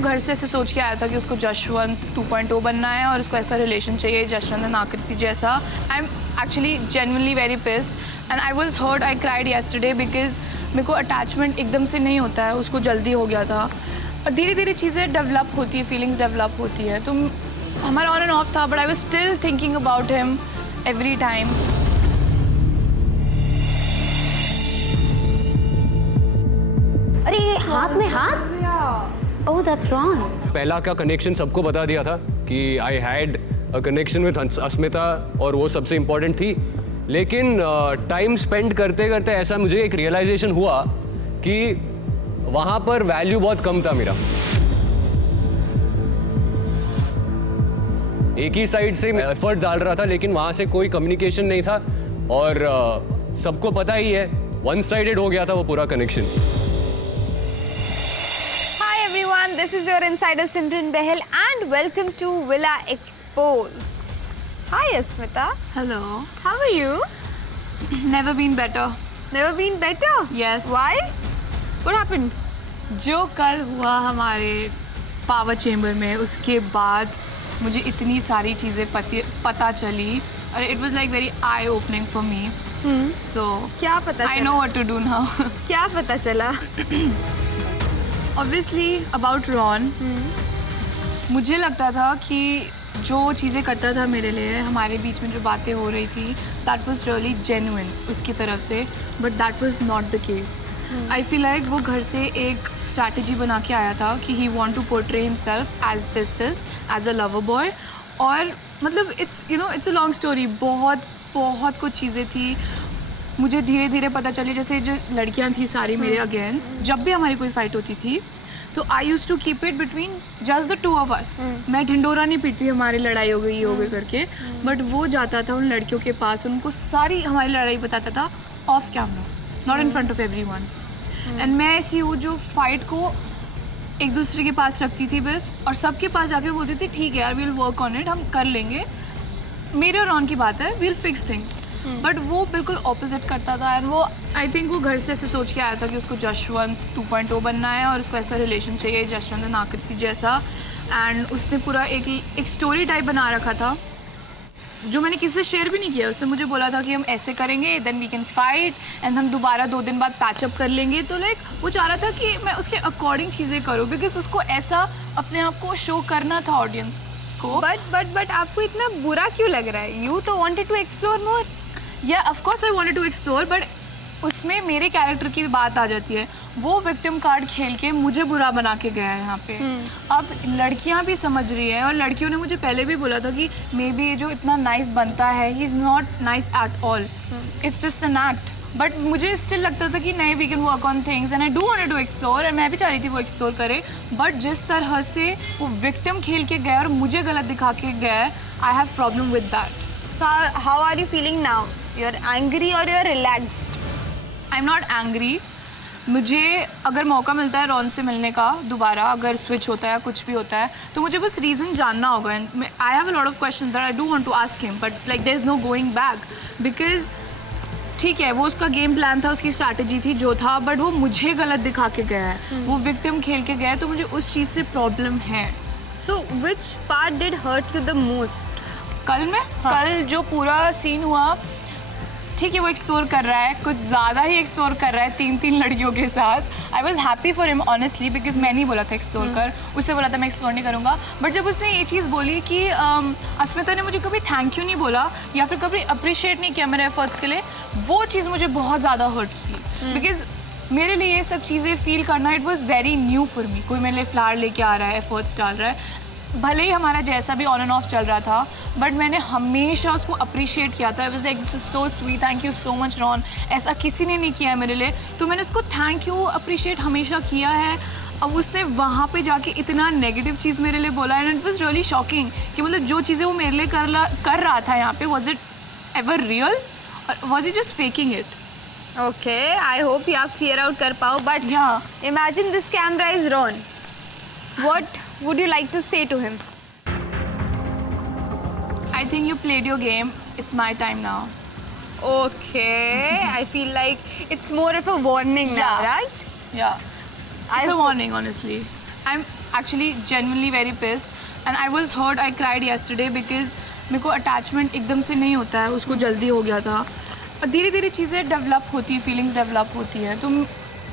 घर से ऐसे सोच के आया था कि उसको जशवंत 2.0 बनना है और उसको ऐसा रिलेशन चाहिए जशवंत एंड आकृति जैसा. I am actually genuinely very pissed and I was hurt. I cried yesterday because मेरे को अटैचमेंट एकदम से नहीं होता है, उसको जल्दी हो गया था. और धीरे धीरे चीज़ें डेवलप होती है, फीलिंग्स डेवलप होती है. तो हमारा ऑन एंड ऑफ था, but I was still thinking about him every time. अरे हाथ में हाथ. Oh that's wrong. पहला का कनेक्शन सबको बता दिया था कि I had a connection with Asmita और वो सबसे इम्पोर्टेंट थी. लेकिन टाइम स्पेंड करते करते ऐसा मुझे एक रियलाइजेशन हुआ कि वहाँ पर वैल्यू बहुत कम था मेरा. एक ही साइड से मैं एफर्ट डाल रहा था लेकिन वहाँ से कोई कम्युनिकेशन नहीं था और सबको पता ही है वन साइडेड हो गया था वो पूरा connection. This is your insider Simran Bahel and welcome to Villa Expose. Hi Asmita. Hello. How are you? Never been better. Never been better? Yes. Why? What happened? जो कल हुआ हमारे पावर चेम्बर में, उसके बाद मुझे इतनी सारी चीज़ें पता चली और it was like very I opening for me. So क्या पता चला? I know what to do now. क्या पता चला? Obviously about Ron. मुझे लगता था कि जो चीज़ें करता था मेरे लिए, हमारे बीच में जो बातें हो रही थी, दैट वाज रियली जेन्युइन उसकी तरफ से, but that was not the case. I feel like वो घर से एक स्ट्रैटेजी बना के आया था कि he want to portray himself as this as a lover boy. और मतलब इट्स अ लॉन्ग स्टोरी. बहुत कुछ चीज़ें थी. मुझे धीरे धीरे पता चली, जैसे जो लड़कियां थी सारी मेरे अगेंस्ट, जब भी हमारी कोई फाइट होती थी तो I use to keep it between just the two of us. मैं ढिंडोरा नहीं पीटती हमारी लड़ाई हो गई करके, बट वो जाता था उन लड़कियों के पास, उनको सारी हमारी लड़ाई बताता था of camera, not in front of everyone. And मैं ऐसी हूँ जो फाइट को एक दूसरे के पास रखती थी बस, और सबके पास जाके बोलती थी ठीक है यार, वील वर्क ऑन इट, हम कर लेंगे, मेरे और रॉन की बात है, वील फिक्स थिंग्स. बट वो बिल्कुल ऑपोजिट करता था. एंड वो आई थिंक वो घर से ऐसे सोच के आया था कि उसको जशवंत 2.0 बनना है और उसको ऐसा रिलेशन चाहिए जशवंत एंड आकृति जैसा. एंड उसने पूरा एक स्टोरी टाइप बना रखा था जो मैंने किसी से शेयर भी नहीं किया. उसने मुझे बोला था कि हम ऐसे करेंगे, then we can fight and हम दोबारा 2 दिन बाद पैचअप कर लेंगे. तो लाइक वो चाह रहा था कि मैं उसके अकॉर्डिंग चीज़ें करूँ, बिकॉज उसको ऐसा अपने आप को शो करना था ऑडियंस को. बट आपको इतना बुरा क्यों लग रहा है? यू तो वांटेड टू एक्सप्लोर मोर. या of course I wanted to explore, but उसमें मेरे कैरेक्टर की बात आ जाती है. वो विक्टिम कार्ड खेल के मुझे बुरा बना के गया है यहाँ पे. अब लड़कियाँ भी समझ रही है, और लड़कियों ने मुझे पहले भी बोला था कि मे बी ये जो इतना नाइस बनता है, he is not nice at all, it's just an act. But मुझे स्टिल लगता था कि नहीं, we can work on things and I do wanted to explore. And मैं भी चाह रही थी वो एक्सप्लोर करे, बट जिस तरह से वो विक्टिम खेल के गया और मुझे गलत दिखा के गया, I have problem with that. So how are you feeling now? You're angry or you're relaxed? I'm not angry. मुझे अगर मौका मिलता है रॉन से मिलने का दोबारा, अगर स्विच होता है कुछ भी होता है, तो मुझे बस रीज़न जानना होगा. And I have a lot of question that I do want to ask him, but like there is no going back. Because ठीक है, वो उसका गेम प्लान था, उसकी स्ट्रैटेजी थी जो था, बट वो मुझे गलत दिखा के गया है, वो विक्टिम खेल के गया है, तो मुझे उस चीज़ से प्रॉब्लम है. So which part did hurt you the most? कल में कल जो पूरा सीन हुआ, ठीक है वो एक्सप्लोर कर रहा है, कुछ ज़्यादा ही एक्सप्लोर कर रहा है 3 लड़कियों के साथ. I was happy for him honestly, because मैं नहीं बोला था एक्सप्लोर कर, उससे बोला था मैं एक्सप्लोर नहीं करूँगा. बट जब उसने ये चीज़ बोली कि अस्मिता ने मुझे कभी थैंक यू नहीं बोला या फिर कभी अप्रिशिएट नहीं किया मेरे एफर्ट्स के लिए, वो चीज़ मुझे बहुत ज़्यादा हर्ट की. बिकॉज मेरे लिए ये सब चीज़ें फील करना, it was very new for me. कोई मेरे लिए फ्लावर लेके आ रहा है, एफर्ट्स डाल रहा है, भले ही हमारा जैसा भी ऑन एंड ऑफ चल रहा था, बट मैंने हमेशा उसको अप्रिशिएट किया था. I was like this is so sweet, thank you so much Ron. ऐसा किसी ने नहीं किया है मेरे लिए, तो मैंने उसको थैंक यू अप्रिशिएट हमेशा किया है. अब उसने वहाँ पे जाके इतना नेगेटिव चीज़ मेरे लिए बोला, and it was really shocking कि मतलब जो चीज़ें वो मेरे लिए कर रहा था यहाँ पे, वॉज इट एवर रियल और was it just faking it? Okay, I hope you आप clear out कर पाओ. But yeah, imagine this camera is Ron. What would you like to say to him? I think you played your game. It's my time now. Okay, I feel like it's more of a warning now, Yeah. right? Yeah. It's a warning, honestly. actually genuinely very pissed and I was hurt. I cried yesterday because मेरे को attachment एकदम से नहीं होता है, उसको जल्दी हो गया था और धीरे धीरे चीज़ें डेवलप होती है, फीलिंग्स डेवलप होती है. तो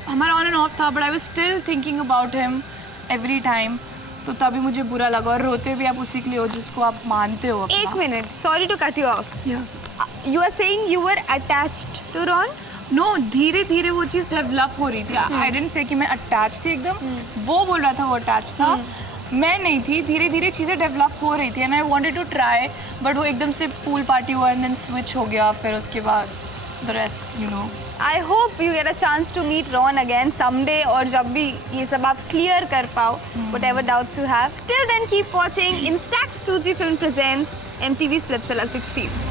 हमारा ऑन एंड ऑफ था, but I was still thinking about him every time. तो तभी मुझे बुरा लगा और रोते भी आप उसी के लिए हो जिसको आप मानते हो. एक minute, sorry to cut you off. You are saying you were attached to Ron? No, धीरे धीरे वो चीज़ डेवलप हो रही थी. आई डिडंट से कि मैं अटैच थी एकदम. वो बोल रहा था वो अटैच था, मैं नहीं थी. धीरे धीरे चीज़ें डेवलप हो रही थी and I wanted to try, but वो एकदम से पूल पार्टी हुआ एंड देन स्विच हो गया. फिर उसके बाद the rest you know. I hope you get a chance to meet Ron again someday और जब भी ये सब आप clear कर पाओ whatever doubts you have. Till then keep watching Instax Fujifilm presents MTV Splitsvilla 16.